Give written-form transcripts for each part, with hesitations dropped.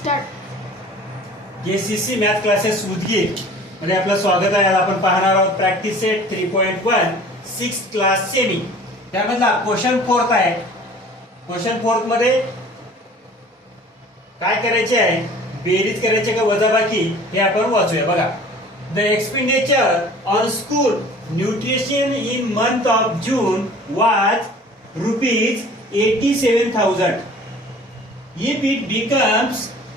Start. KCC math classes Udgir मध्ये आपलं स्वागत आहे. आज आपण पाहणार आहोत प्रॅक्टिस सेट 3.1 6 क्लास सेमी. त्यामधला क्वेश्चन फोर्थ आहे. क्वेश्चन फोर्थ मध्ये काय करायचे आहे, बेरीज करायचे का वजाबाकी हे आपण वाचूया. बघा, the expenditure on school nutrition in month of जून वाज ₹87,000. If it becomes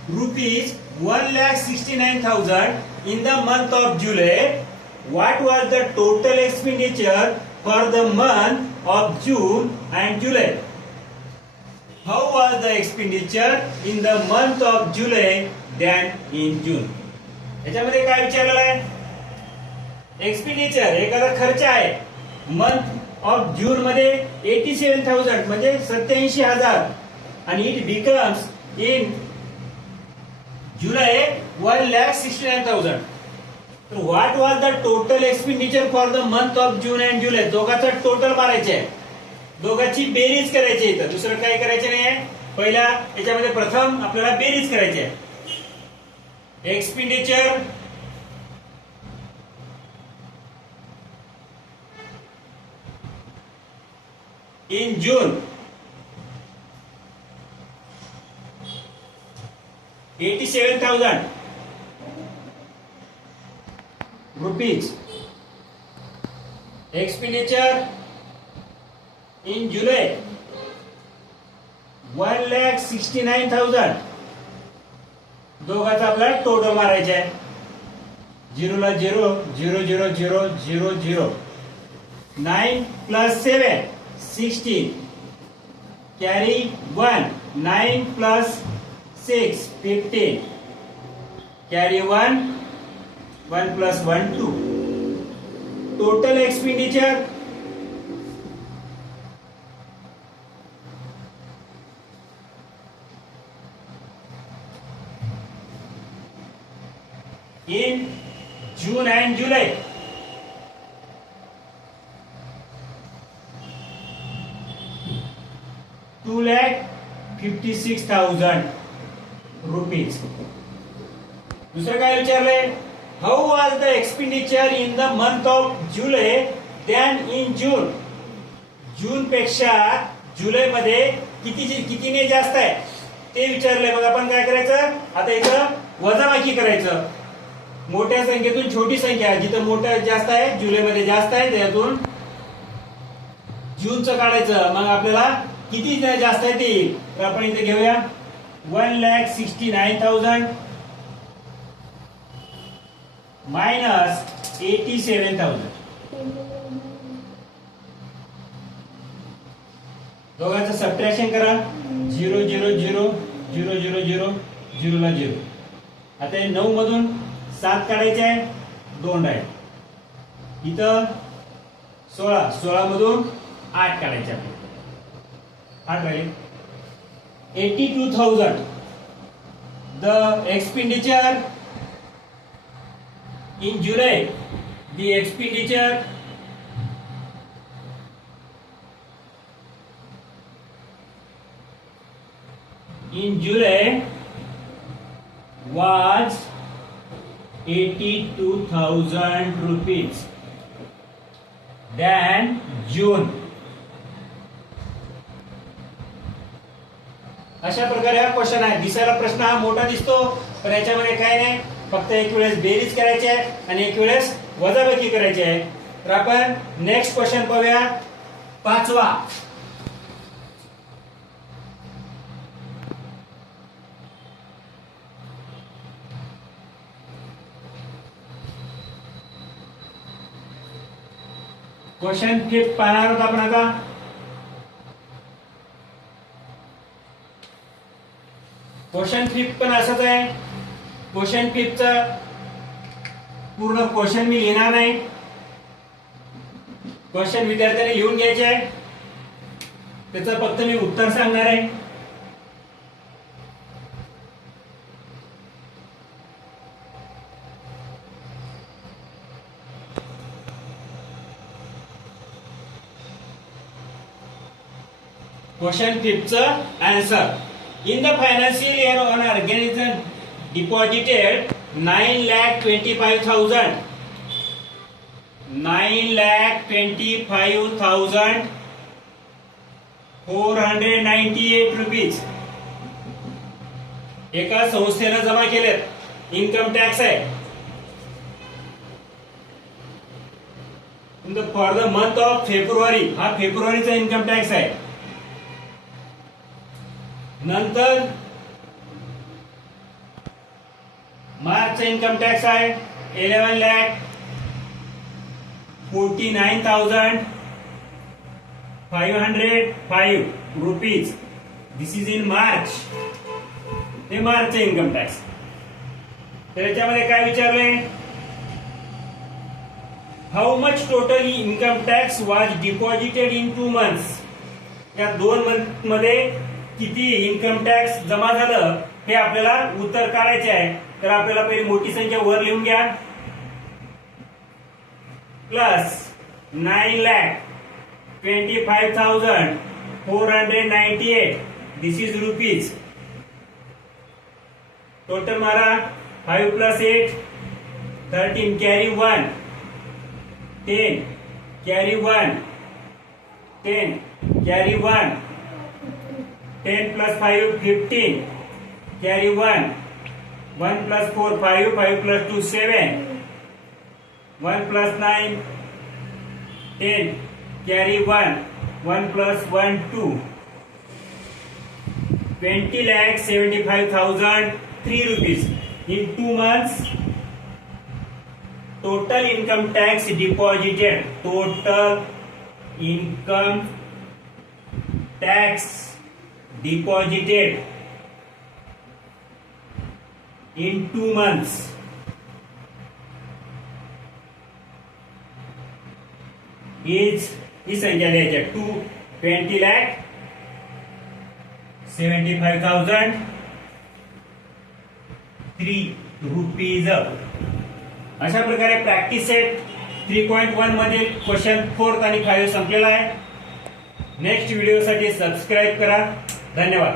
₹1,69,000 in the month of July, what was the total expenditure for the month of June and July? How was the expenditure in the month of July than in June? याच्यामध्ये काय विचारलेलं आहे, expenditure एखादा खर्च आहे month of जून मध्ये 87,000 म्हणजे 87,000 आणि इट बिकम्स इन जुलै 1,69,000. तर what was the total expenditure for the month of June and July. दोघांचा टोटल मारायचे आहे, दोघांची बेरीज करायची आहे. दुसरं काही करायचे नाही आहे. पहिला याच्यामध्ये प्रथम आपल्याला बेरीज करायची आहे. Expenditure in June 87,000 rupees. Expenditure in July 1,69,000. दोघांचा आपला टोटल मारायचा आहे. 0 ला 0 0 0 0 0 0 9 plus 7 16 carry 1 9 plus 6 15 carry 1 1 plus 1 2. Total expenditure in June and July ₹2,56,000. दुसरं काय विचारलंय, how was the expenditure in the month of July than in June. जून पेक्षा जुलै मध्ये कितीने जास्त आहे ते विचारलंय. मग आपण काय करायचं, आता इथं वजाबाकी करायचं. मोठ्या संख्येतून छोटी संख्या, जिथं मोठं जास्त आहे जुलैमध्ये जास्त आहे त्यातून जूनचं काढायचं. मग आपल्याला किती जास्त आहे ते येईल. तर आपण इथे घेऊया 1,69,000 मायनस 87,000. दोघांचं सबट्रॅक्शन करा. 0 0 0 0 0 0 0 ला 0. आता 9 मधून 7 काढायचे आहे, 2 राहील. इथं 16 मधून 8 काढायचे आहे, 8 राहील. 82,000. The expenditure in July, the expenditure in July was ₹82,000 than June. अशा प्रकारे हा क्वेश्चन आहे. दिसायला प्रश्न हा मोठा दिसतो, पण याच्यामध्ये काय नाही, फक्त एक वेळेस बेरीज करायची आहे आणि एक वेळेस वजाबाकी करायची आहे. तर आपण नेक्स्ट क्वेश्चन पाहूया, 5वा. क्वेश्चन 5 पाहणार आहोत आपण आता. क्वेश्चन 5 पण असंच आहे. क्वेश्चन 5 चा पूर्ण क्वेश्चन मी लिहिणार नाही. क्वेश्चन विद्यार्थ्यांनी लिहून घ्यायचे आहे, त्याचं फक्त मी उत्तर सांगणार आहे. Question 5th answer. In the financial year, an organization deposited 9,25,000. 9,25,498 rupees एका संस्थेनं जमा केलेत. इन्कम टॅक्स आहे. For the month of February, हा फेब्रुवारीचा इन्कम टॅक्स आहे. नंतर मार्चचा इन्कम टॅक्स आहे 11,49,505 rupees. This is in March. हे मार्चचे इन्कम टॅक्स. तर याच्यामध्ये काय विचारले, how much total income tax was deposited in 2 months. या 2 मंथ मध्ये किती इन्कम टॅक्स जमा झालं हे आपल्याला उत्तर काढायचे आहे. तर आपल्याला पहिली मोठी संख्या वर लिहून घ्या, plus 9,25,498. This is rupees. Total मारा 5 + 8 13, carry 1 10, carry 1 10, carry 1 10 + 5 15, carry 1 1 + 4 5 5 + 2 7 1 + 9 10, carry 1 1 + 1 2 20,75,003 rupees. In 2 months, total income tax deposited. Total income tax deposited in 2 months is ही संख्या द्यायची 20,75,003 रुपीज. अशा प्रकारे प्रॅक्टिस सेट 3.1 मध्ये क्वेश्चन 4 आणि 5 संपलेला आहे. नेक्स्ट व्हिडिओसाठी सबस्क्राईब करा. धन्यवाद.